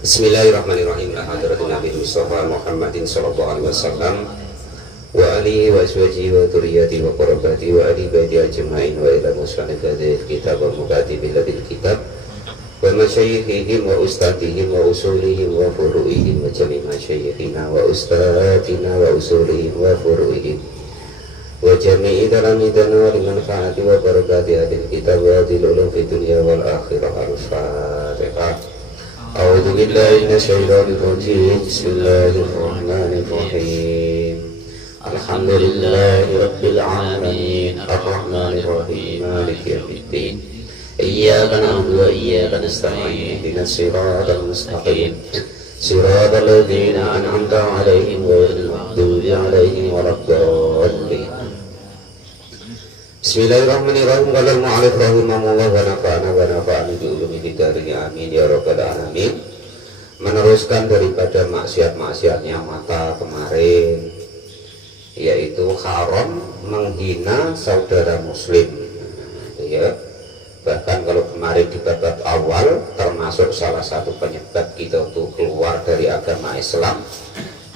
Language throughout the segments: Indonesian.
Bismillahirrahmanirrahim. Hadratin Nabi Mustafa Muhammadin sallallahu alaihi wasallam wa alihi wa aswajihi wa dzurriyyati wa qarabati wa ali baiti ajmain wa ila musannif hadzal kitab wa mukatibil kitab wa masyayikhihim wa ustadihim wa usulihim wa furu'ihim wa jami' masyayikhina wa ustadina wa usulihim wa furu'ihim wa jami'i dalamidana wa limanfaati wa barakati hadil kitab wa hadil ulum fi dunya wal akhirah. Al-Fatihah. A'udzu billahi minasyaitonir rajim. Bismillahirrahmanirrahim. Alhamdulillahi rabbil alamin arrahmanir rahim maliki yaumiddin. Iyyaka na'budu wa iyyaka nasta'in ihdinas siratal mustaqim siratal ladzina an'amta 'alaihim ghairil maghdubi 'alaihim waladdallin. Bismillahirrahmanirrahim. Qala al-mu'allif rahimahullah wa nafa'ana wa nafa'ani bi ulumihi darin amin ya rabbal alamin. Meneruskan daripada maksiat-maksiatnya mata kemarin, yaitu haram menghina saudara muslim, ya. Bahkan kalau kemarin di bab awal termasuk salah satu penyebab kita tuh keluar dari agama Islam,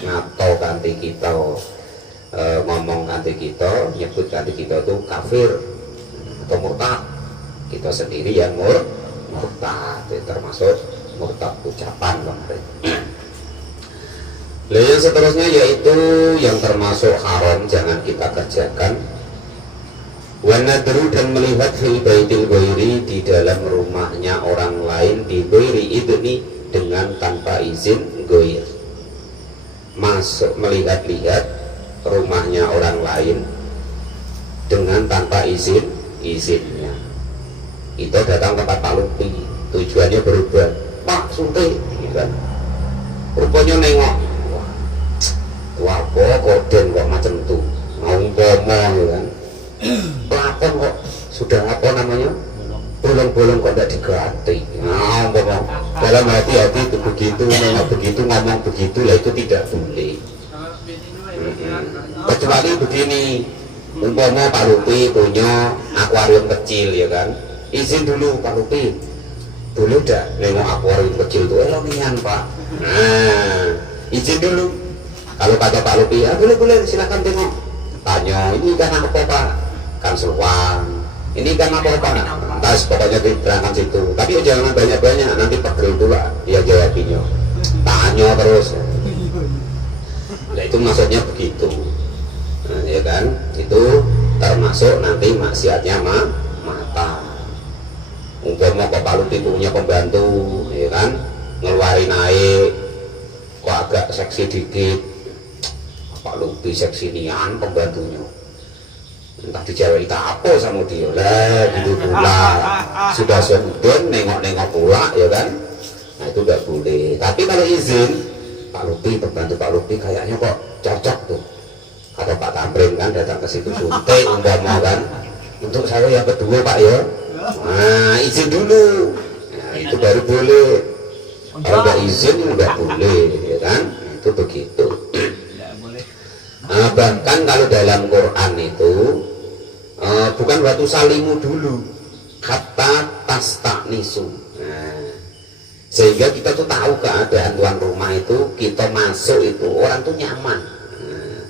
ngato kanti kita ngomong kanti kita, nyebut kanti kita tuh kafir atau murtad, kita sendiri yang murtad, termasuk murtad ucapan kemarin. Lalu yang seterusnya yaitu yang termasuk haram jangan kita kerjakan, wanadru dan melihat fil baitil ghairi di dalam rumahnya orang lain di ghairi idni dengan tanpa izin ghair. Masuk melihat-lihat rumahnya orang lain dengan tanpa izinnya. Itu datang tempat Pak Lupi, tujuannya berubah. Pak Sunte, gitu kan. Rupanya nengok, wah, tuh apa koden kok macam tuh, mau ngomong, gitu kan. Pelakon kok sudah apa namanya, bolong-bolong kok tidak diganti. Nah, ngomong dalam hati-hati itu begitu, nengok begitu, ngomong begitu, lah itu tidak boleh. Kecuali begini, umpama Pak Lupi punya akuarium kecil, ya kan, izin dulu Pak Lupi, boleh udah nengok akuarium kecil itu elonian Pak. Nah, izin dulu. Kalau kata Pak Lupi, boleh silakan tengok. Tanya, ini ikan apa Pak? Kan seluang. Ini ikan apa Pak? Tas pokoknya diterangkan situ. Tapi jangan banyak-banyak, nanti pegel pula dia jawabinya. Tanya terus. Nah itu maksudnya begitu. Nah, ya kan, itu termasuk nanti maksiatnya mata. Umpama kok Pak Lupi punya pembantu, ya kan, ngeluarin naik kok agak seksi dikit, Pak Lupi seksi nian pembantunya, entah dijawab apa sama dia lah, gitu pula sudah sudun nengok-nengok pula, ya kan. Nah itu nggak boleh. Tapi kalau izin Pak Lupi, pembantu Pak Lupi kayaknya kok cocok tuh, kata Pak Tamrin kan datang ke situ suntik umpama kan, untuk saya yang kedua Pak ya. Nah izin dulu, nah, itu baru boleh. Kalau nggak izin nggak boleh, ya kan. Itu begitu. Nah, bahkan kalau dalam Quran itu bukan waktu salimu dulu, kata tastaknisu. Nah, sehingga kita tuh tahu keadaan tuan rumah itu, kita masuk itu orang tuh nyaman. Nah,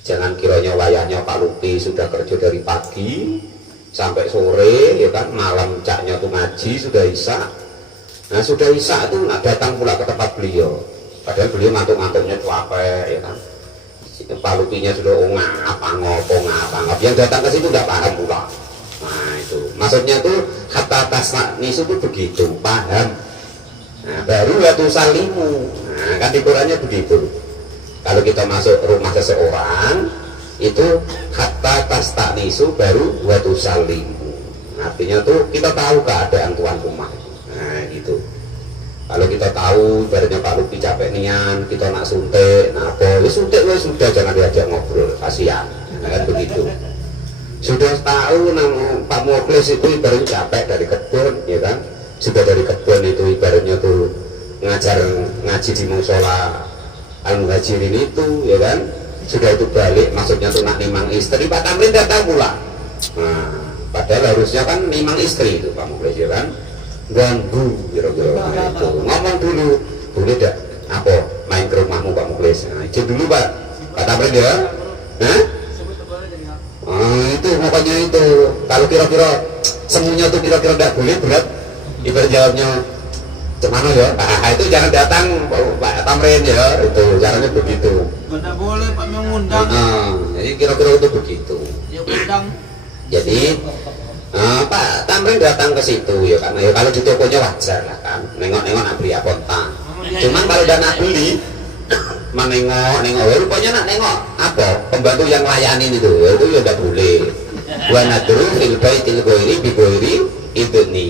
jangan kiranya wayahnya Pak Lupi sudah kerja dari pagi sampai sore, ya kan, malam caknya tuh ngaji sudah isya. Nah sudah isya itu datang pula ke tempat beliau, padahal beliau ngantuk-ngantuknya capek, ya kan. Pak Lupinya sudah ngapa-ngop, yang datang ke situ nggak paham pula. Nah itu maksudnya tuh kata tasnisu itu begitu, paham. Nah baru waktu salimu, nah kan di Qurannya begitu. Kalau kita masuk rumah seseorang itu kata tasnisu baru waktu salimu, artinya tuh kita tahu keadaan tuan rumah. Nah gitu. Kalau kita tahu ibaratnya Pak Lupi capek nian, kita nak suntik, nah apa, ya suntik ya sudah, jangan diajak ngobrol, kasihan, nah, kan begitu. Sudah tahu nama Pak Muklis itu ibaratnya capek dari kebun, ya kan, sudah dari kebun itu ibaratnya tuh ngajar ngaji di musola Al-Muhajirin itu, ya kan, sudah itu balik, maksudnya tuh nak nimang istri, Pak Tamrin datang pula. Nah, padahal harusnya kan nimang istri itu Pak Muklis ya kan, ganggu kira-kira itu. Ngomong dulu, boleh tidak apa main ke rumahmu Pak Muklis? Nah, izin dulu Pak Tamrin ya. Hah? Itu makanya itu kalau kira-kira semuanya tuh kira-kira tidak boleh berat, ibarat jawabnya cemana ya, itu jangan datang Pak Tamrin ya, itu caranya begitu. Tidak boleh Pak mengundang. Jadi kira-kira itu begitu. Ya undang. Jadi Pak Tamrin datang ke situ ya karena ya kalau di tokonya wajar lah kan, nengok-nengok nak beli apa entah. Cuman kalau udah nak beli, menengok, rupanya nak nengok apa pembantu yang layanin itu ya tidak boleh. Wa nadru fil baitil ghairi bi ghairi idni.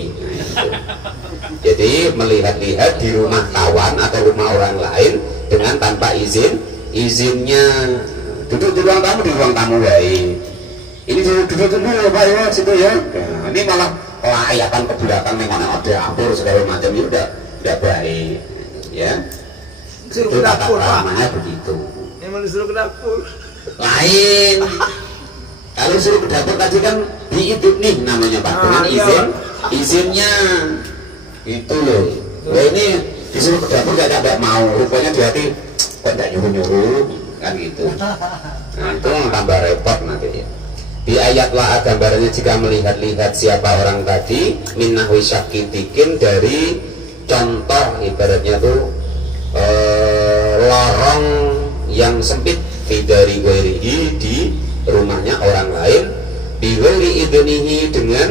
Jadi melihat-lihat di rumah kawan atau rumah orang lain dengan tanpa izinnya. Duduk di ruang tamu, baik. Ini duduk dulu ya Pak ya, situ ya. Nah, ini malah kelayakan ke belakang nengok-nengok dapur segala macam itu udah baik, ya. Itu tata keramanya begitu. Emang disuruh ke dapur. Lain. Kalau suruh ke dapur tadi kan diidni namanya Pak, dengan izinnya. Itu loh. Nah, ini disuruh ke dapur gak mau, rupanya di hati kok tidak nyuruh-nyuruh kan gitu. Nah itu tambah repot nanti ya. Di ayat la gambarannya jika melihat-lihat siapa orang tadi minahwi syakitikin dari contoh ibaratnya tuh lorong yang sempit dari guerihi di rumahnya orang lain biwiri idnihi dengan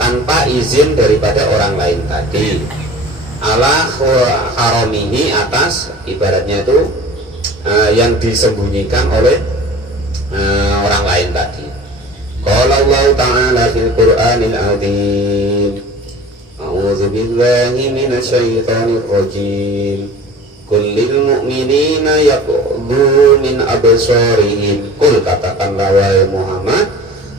tanpa izin daripada orang lain tadi ala haramihi atas ibaratnya itu yang disembunyikan oleh orang lain tadi. Qala Allah Ta'ala fil Qur'anil Azim A'udzu billahi minasyaitonir rajim Kullil mu'minina yaquddu min absarihim. Kul katakanlah wahai Muhammad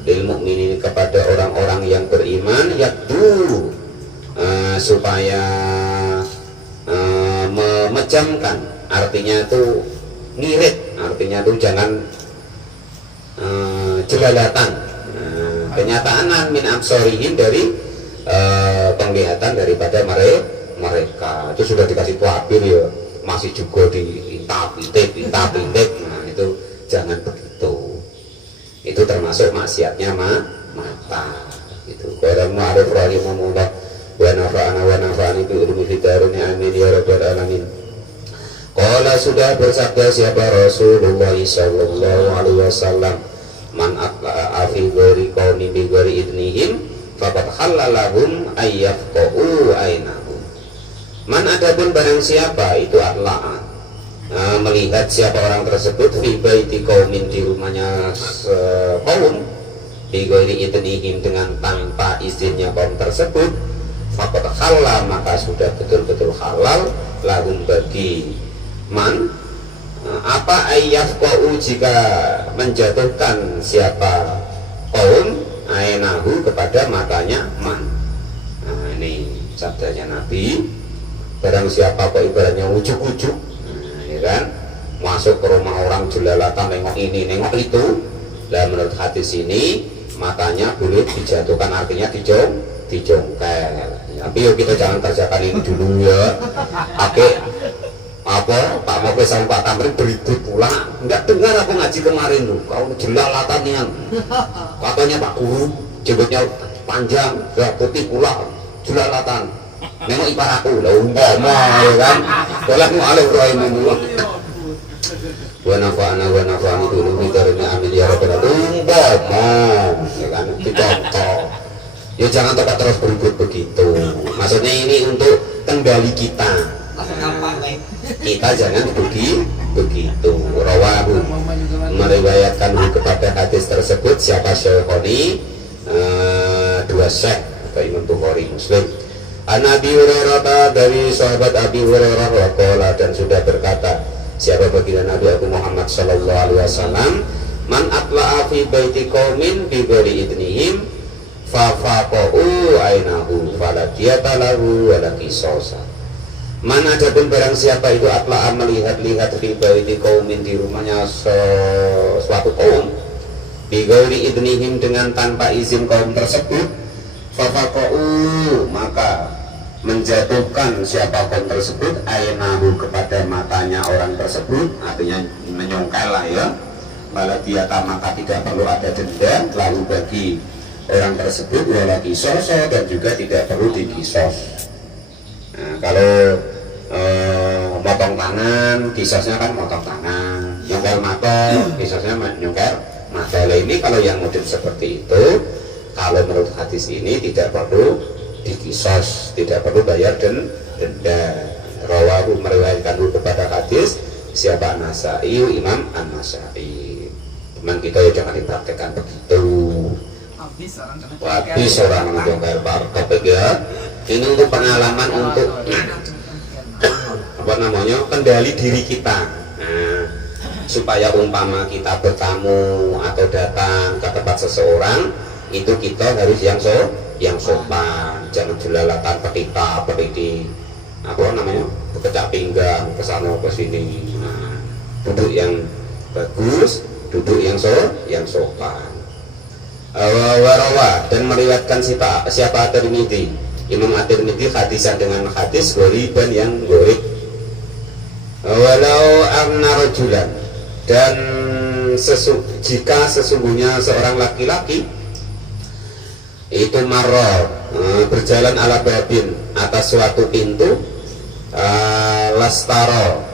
lil mu'minin kepada orang-orang yang beriman yaqdu supaya memejamkan, artinya itu ngirit, artinya itu jangan jelalatan kenyataan min absarihim dari penglihatan daripada mereka. Itu sudah dikasih tabir ya masih juga diintip. Nah itu jangan begitu, itu termasuk maksiatnya mata itu. Qala ma'ruf rahimahullah wa nafa'ani bi ulumi fidarin amin ya rabbal alamin. Qala sudah bersabda siapa Rasulullah sallallahu alaihi wasallam man atla'a fi ghairi qaumi bi ghairi idnihim faqad halalahum ayyafqahu ainahum. Man adapun barang siapa itu atla'a melihat siapa orang tersebut fi baiti qaumin di rumahnya kaum bi ghairi idnihim dengan tanpa izinnya kaum tersebut faqad halal maka sudah betul-betul halal lahum bagi man apa ayyafqahu jika menjatuhkan siapa kaum ainahu kepada matanya man. Nah ini sabdanya Nabi, barang siapa kok ibaratnya ujuk-ujuk ya kan masuk ke rumah orang jelalatan nengok ini nengok itu, lah menurut hadis ini matanya boleh dijatuhkan, artinya dijongkel. Tapi yuk kita jangan kerjakan ini dulu ya. Oke apa Pak Mokes sama Pak Tamrin beribut pula, enggak dengar aku ngaji kemarin tuh kau jelalatan nian katanya Pak Guru jenggotnya panjang ya putih pula jelalatan nengok ipar aku lah umpama ya kan boleh mau alih rahimahullah wa nafa'ani dulu mitarina amin ya rabbal alamin umpama ya kan dicontoh ya jangan terus berikut begitu, maksudnya ini untuk kendali kita. Kita jangan begitu. Rawahu meriwayatkan kepada hadis tersebut siapa syekhoni dua syekh atau Imam Bukhari Muslim. An Abi Hurairah dari sahabat Abi Hurairah waqala dan sudah berkata siapa baginda Nabi Abu Muhammad sallallahu alaihi wasallam man atla'a fi baiti qaumin bi ghairi idnihim fa faqa'u ainahu fala diyata lahu wa la qisasa. Man adapun barang siapa itu atla'a melihat-lihat fi baiti qaumin di rumahnya suatu kaum bighairi idnihim dengan tanpa izin kaum tersebut fafaqa'u maka menjatuhkan siapa kaum tersebut ainahu kepada matanya orang tersebut, artinya menyongkel lah ya, malah dia maka tidak perlu ada denda lalu bagi orang tersebut wala kisos dan juga tidak perlu dikisos. Nah, kalau motong tangan kisosnya kan motong tangan, nyongkel mata kisosnya nyongkel mata. Ini kalau yang model seperti itu, kalau menurut hadis ini tidak perlu dikisos, tidak perlu bayar denda. Rawahu meriwayatkan kepada hadis siapa Nasai, Imam An-Nasai. Teman kita ya jangan dipraktekkan begitu. Habis orang menjongkel KPK ya. Ini untuk pengalaman, untuk apa namanya, kendali diri kita. Nah, supaya umpama kita bertamu atau datang ke tempat seseorang itu kita harus yang sopan, jangan jelalatan petita petiti apa namanya bekecak pinggang kesana ke sini. Nah, duduk yang bagus, duduk yang sopan. Warawa dan meriwayatkan siapa At-Tirmidzi, Imam At-Tirmidzi hadisan dengan hadis ghoriban yang gharib. Walau anna rajulan dan jika sesungguhnya seorang laki-laki itu maror berjalan ala babin atas suatu pintu lastaro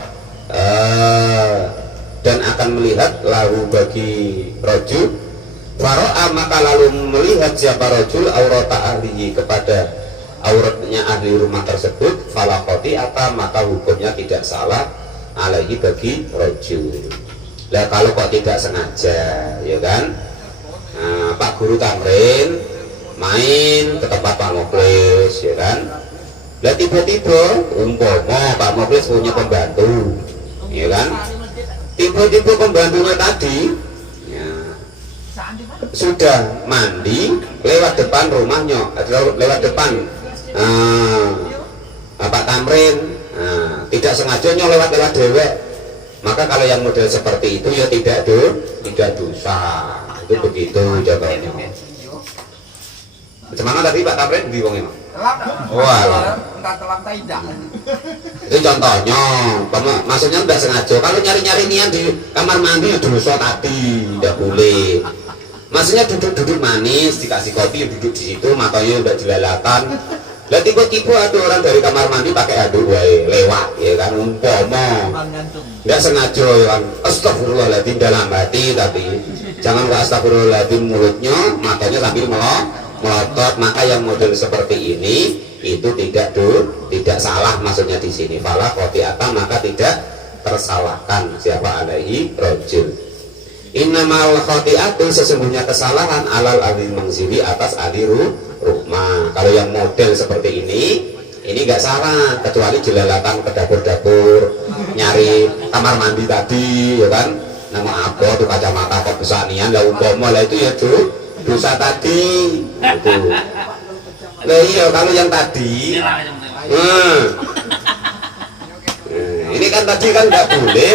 dan akan melihat lahu bagi rajul faro'a maka lalu melihat siapa rajul aurata ahlihi kepada auratnya ahli rumah tersebut fala khati'ata maka hukumnya tidak salah alaihi bagi rajul. Lah kalau kok tidak sengaja ya kan, nah, Pak Guru Tamrin main ke tempat Pak Muklis ya kan, lah tiba-tiba umpama Pak Muklis punya pembantu ya kan, tiba-tiba pembantunya tadi ya, sudah mandi lewat depan rumahnya, lewat depan Pak Tamrin, tidak sengaja lewat dewek, maka kalau yang model seperti itu ya tidak dosa. Itu begitu contohnya. Bagaimana tadi Pak Tamrin di wong emang? Wah, itu contohnya. Maksudnya udah sengaja. Kalau nyari-nyari nian di kamar mandi ya dosa tadi, tidak boleh. Maksudnya duduk-duduk manis, dikasih kopi, duduk di situ, matanya udah jelalatan. Lah tiba-tiba ada orang dari kamar mandi pakai handuk wae lewat ya kan, umpama nggak sengaja ya kan, astagfirullahaladzim dalam hati, tapi jangan nggak astagfirullahaladzim mulutnya, matanya sambil melotot. Maka yang model seperti ini itu tidak salah maksudnya di sini. Fala khoti'ata maka tidak tersalahkan siapa alaihi rajul. Innamal khoti'atu sesungguhnya kesalahan alal ahli mangzili atas ahli rumah. Kalau yang model seperti ini nggak salah, kecuali jelalatan ke dapur-dapur nyari kamar mandi tadi ya kan, nama apa tuh kacamata kok besanian lah umpama lah itu ya dosa tadi itu. Lah iya kalau yang tadi ini kan tadi kan nggak boleh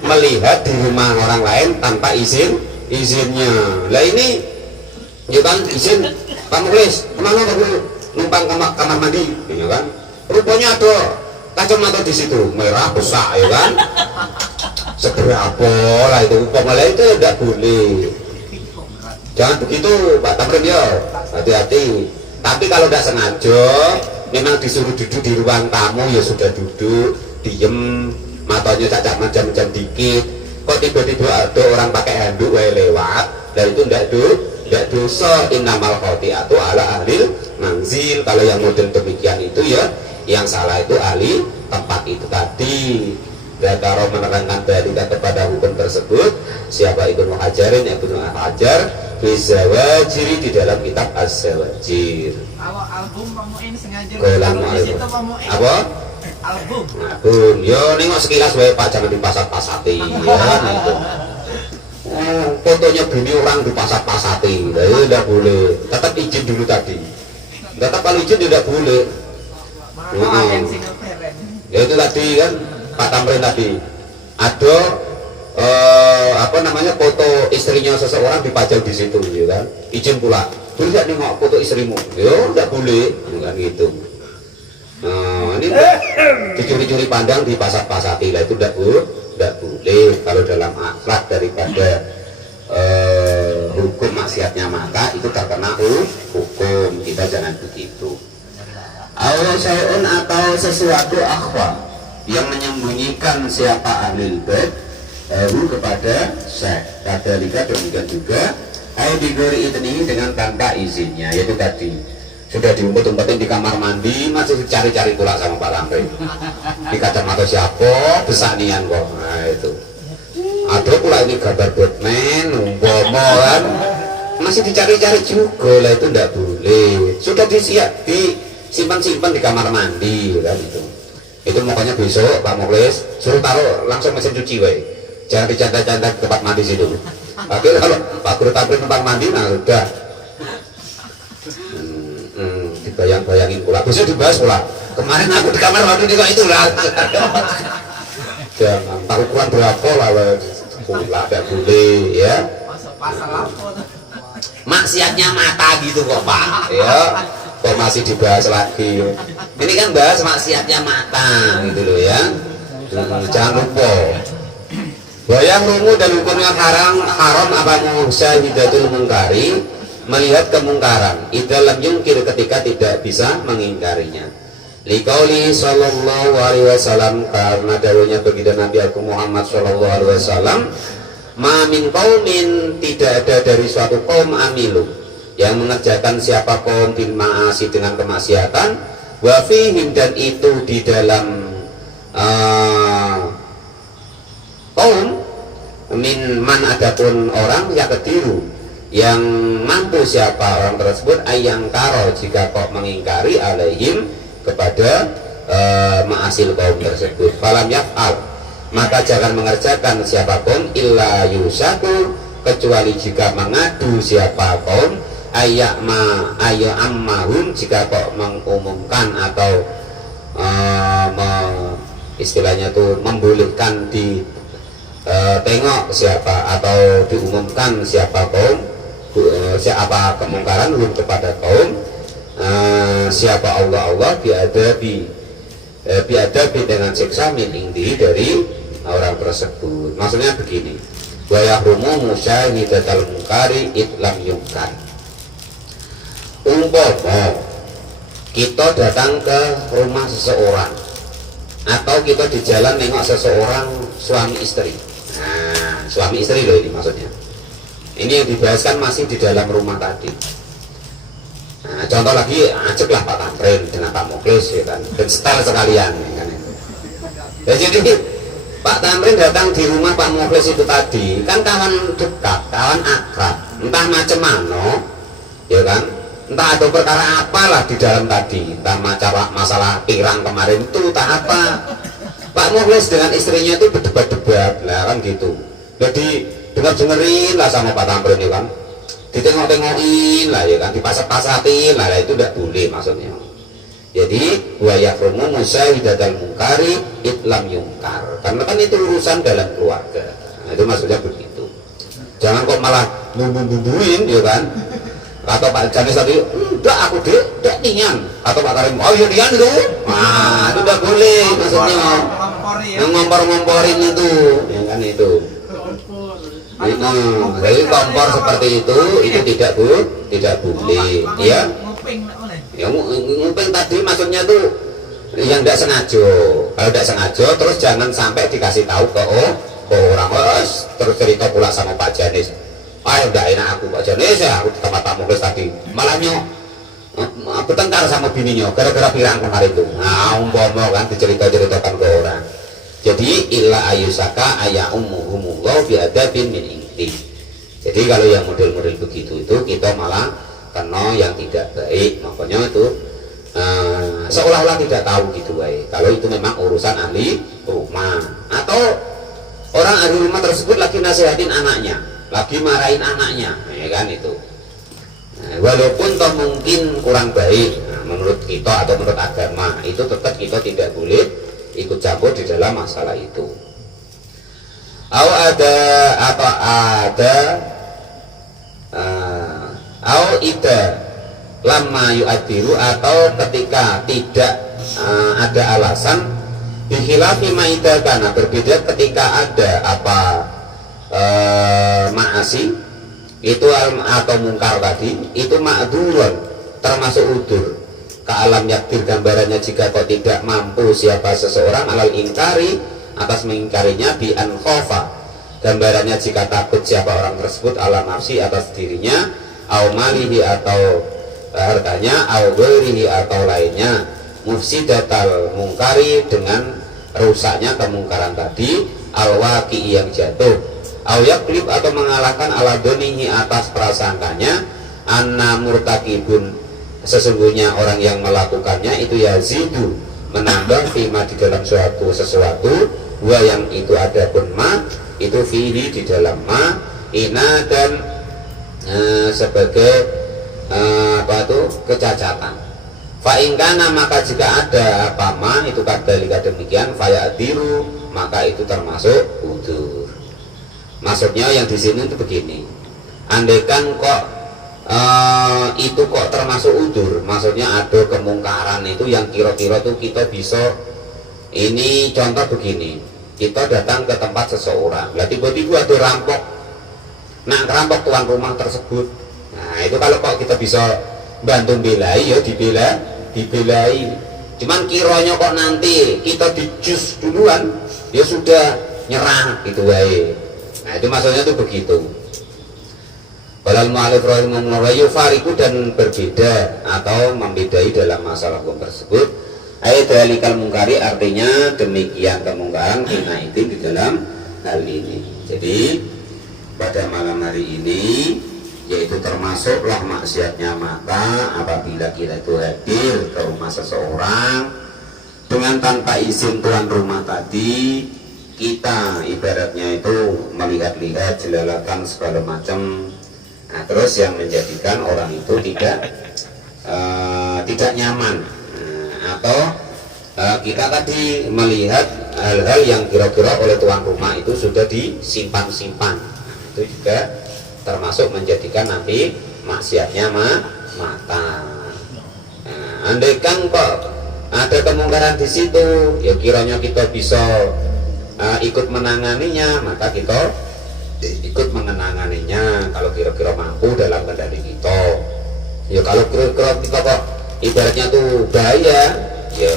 melihat di rumah orang lain tanpa izinnya. Lah ini ya kan izin Pak Muklis, kemana kamu numpang kamar mandi, ya kan? Rupanya ada kacamata di situ merah besar, ya kan? Seberapa lah itu, umpamanya itu tidak boleh. Jangan begitu Pak Tamrin ya, hati-hati. Tapi kalau tidak sengaja, memang disuruh duduk di ruang tamu ya sudah duduk, diem, matanya cacat macam-macam dikit. Kok tiba-tiba ada orang pakai handuk lewat, dan itu tidak dosa. Innamal khoti'atu ala ahlil manzil. Kalau yang model demikian itu ya yang salah itu ahli tempat itu tadi. Dakaro menerangkan dalika kepada hukum tersebut siapa Ibnu Hajarin, Ibnu Hajar Fizawajiri di dalam kitab Az-Zawajir. Album kamu ini sengaja apa? Album. Yo nengok sekilas wae Pak, jangan dipasat-pasati ya gitu. Fotonya bini orang dipasat-pasati, itu tidak boleh. Tetap izin dulu tadi. Tetap kalau izin tidak boleh. Ya itu tadi kan Pak Tamrin tadi ada apa namanya foto istrinya seseorang dipajang di situ, ya kan? Izin pula, boleh nggak nengok foto istrimu? Ya nggak boleh, ya kan gitu. Ini dicuri-curi pandang di pasar-pasati lah, itu nggak boleh kalau dalam akhlak daripada hukum maksiatnya maka itu terkena hukum. Kita jangan begitu. Allah syai'un atau sesuatu akhwa yang menyembunyikan siapa ahlul bait kepada syekh. Kadalika demikian juga bigori ini dengan tanpa izinnya, yaitu tadi sudah diumpet-umpetin di kamar mandi masih dicari-cari pula sama Pak Tamrin di kacamata siapa besanian kok. Nah itu ada pula ini gambar Batman umpama kan masih dicari-cari juga lah, itu tidak boleh. Sudah disimpan di kamar mandi kan itu makanya besok Pak Mukhlis suruh taruh langsung mesin cuci wae, jangan dicanda-canda di tempat mandi situ. Tapi kalau Pak Guru Tamrin tempat mandi nah sudah dibayang-bayangin pula, bisa dibahas pula kemarin aku di kamar mandi juga itulah. Jangan tahu ukuran berapa lah tidak boleh ya. Pasal apa tuh? Maksiatnya mata gitu kok Pak ya, kok masih dibahas lagi. Ini kan bahas maksiatnya mata gitu loh ya. Jangan lupa bayang rumu dan hukumnya haram apa musyahidatul mungkari, melihat kemungkaran dalam yungkir ketika tidak bisa mengingkarinya. Liqauli sallallahu alaihi wasallam, karena dawuhnya baginda Nabi Agung Muhammad sallallahu alaihi wasallam, ma min qaumin, tidak ada dari suatu kaum amilu yang mengerjakan siapa kaum bil ma'asi dengan kemaksiatan, wa fihim, dan itu di dalam kaum min man, adapun orang yang ketiru yang mampu siapa orang tersebut ayang karo, jika kok mengingkari alaihim kepada ma'asil kaum tersebut, falam yaf'al, maka jangan mengerjakan siapa kaum illa yusaku, kecuali jika mengadu siapa kaum ayya'ammahum, jika kok mengumumkan atau istilahnya itu membolehkan di tengok siapa atau diumumkan siapa kaum siapa kemungkaran kepada kaum siapa Allah biadabi dengan siksa min indi, dari orang tersebut. Maksudnya begini, wa yahrumu musyahidatal mungkari itlam yungkar. Umpama kita datang ke rumah seseorang atau kita di jalan nengok seseorang suami istri. Nah, suami istri loh ini maksudnya. Ini yang dibahaskan masih di dalam rumah tadi. Nah, contoh lagi ajaklah Pak Tamrin dengan Pak Mukhlis ya kan, dan setel sekalian ya kan itu. Ya, jadi Pak Tamrin datang di rumah Pak Mukhlis itu tadi kan kawan dekat, kawan akrab, entah macam mana ya kan, entah ada perkara apalah di dalam tadi, entah masalah pirang kemarin itu entah apa. Pak Mukhlis dengan istrinya itu berdebat-debat lah kan gitu. Jadi dengerin lah sama Pak Tamrin ya kan, ditengok-tengokin lah ya kan, dipasat-pasatin lah, itu tidak boleh maksudnya. Jadi wa yahrumu musyahidatal mungkari itlam yungkar, karena kan itu urusan dalam keluarga. Nah, itu maksudnya begitu. Jangan kok malah nunggu-nungguin ya kan. Atau Pak Janis tadi, udah aku dek nian. Atau Pak Karim, oh iya nian itu. Nah, itu tidak boleh maksudnya. Ngompor-ngomporin itu ya kan itu. Jadi kompor seperti itu tidak boleh ya. Ya nguping tadi maksudnya tuh yang tidak sengaja. Kalau tidak sengaja terus jangan sampai dikasih tahu ke orang, terus cerita pula sama Pak Janis, udah enak aku Pak Janis ya, aku di tempat Pak Mukhlis tadi malahnya bertengkar sama bininya gara-gara pirang kemarin itu. Nah umpama kan diceritakan ke orang. Jadi illa ayusaka ayahumullah biadabin min inti. Jadi kalau yang model-model begitu itu kita malah kena yang tidak baik, makanya itu seolah-olah tidak tahu gitu baik. Kalau itu memang urusan ahli rumah atau orang ahli rumah tersebut lagi nasihatin anaknya, lagi marahin anaknya, ya kan itu. Nah, walaupun toh mungkin kurang baik, menurut kita atau menurut agama itu tetap kita tidak boleh ikut campur di dalam masalah itu. Au ada atau ada au ida lama yu'adiru, atau ketika tidak ada alasan, bikhilafi maida, karena berbeda ketika ada apa ma'asi itu atau mungkar tadi, itu ma'durun, termasuk udur. Ka'alam yakdir, gambarannya jika kau tidak mampu siapa seseorang alal ingkari, atas mengingkarinya, bi an khofa, gambarannya jika takut siapa orang tersebut ala nafsi, atas dirinya, au malihi, atau hartanya, au ghairihi, atau lainnya, mufsidatal mungkari, dengan rusaknya kemungkaran tadi, al waqi, yang jatuh, au yaklib, atau mengalahkan ala donihi, atas prasangkanya, anna murtakibun, sesungguhnya orang yang melakukannya itu yazidu, menambah, fima, di dalam sesuatu, wa, yang itu ada pun ma, itu fihi, di dalam ma, ina, dan sebagai apa itu kecacatan. Fa ingkana, maka jika ada apa ma itu kadalika demikian, fayadiru, maka itu termasuk udur. Maksudnya yang di sini itu begini, andaikan kok itu kok termasuk udur, maksudnya ada kemungkaran itu yang kira-kira tuh kita bisa, ini contoh begini, kita datang ke tempat seseorang, lah tiba-tiba ada rampok, nak rampok tuan rumah tersebut. Nah itu kalau kok kita bisa bantu belai, ya dibelai. Cuman kiranya kok nanti kita dijus duluan, ya sudah nyerah gitu wae. Nah itu maksudnya tuh begitu. Balal mu'alif rahimahullah yufariku, dan berbeda atau membedai dalam masalah hukum tersebut. Ayat dalikal mungkari, artinya demikian kemungkaran kina itu di dalam hal ini. Jadi pada malam hari ini, yaitu termasuklah maksiatnya mata apabila kita itu hadir ke rumah seseorang dengan tanpa izin tuan rumah tadi, kita ibaratnya itu melihat-lihat, jelalatan segala macam. Nah, terus yang menjadikan orang itu tidak nyaman, atau kita tadi melihat hal-hal yang kira-kira oleh tuan rumah itu sudah disimpan-simpan. Nah, itu juga termasuk menjadikan nanti maksiatnya mata. Nah, andaikan kok ada kemungkaran di situ, ya kiranya kita bisa ikut menanganinya, maka kita ikut mengenanganinya kalau kira-kira mampu dalam kendali kita. Ya kalau kira-kira kita kok ibaratnya tuh bahaya, ya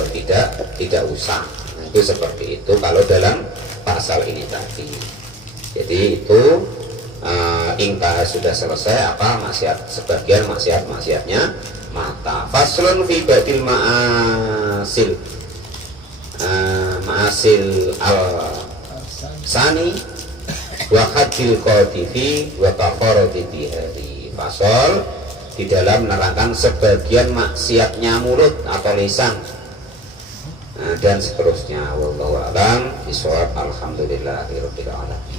tidak usah. Nah, itu seperti itu kalau dalam pasal ini tadi. Jadi itu ingkar sudah selesai apa maksiat, sebagian maksiatnya mata. Faslun fi badil ma'asil al sani wa hadil qadifi wa kafarati bihari. Fasal di dalam menerangkan sebagian maksiatnya mulut atau lisan, dan seterusnya. Wallahu a'lam bishawab. Alhamdulillahirabbil alamin.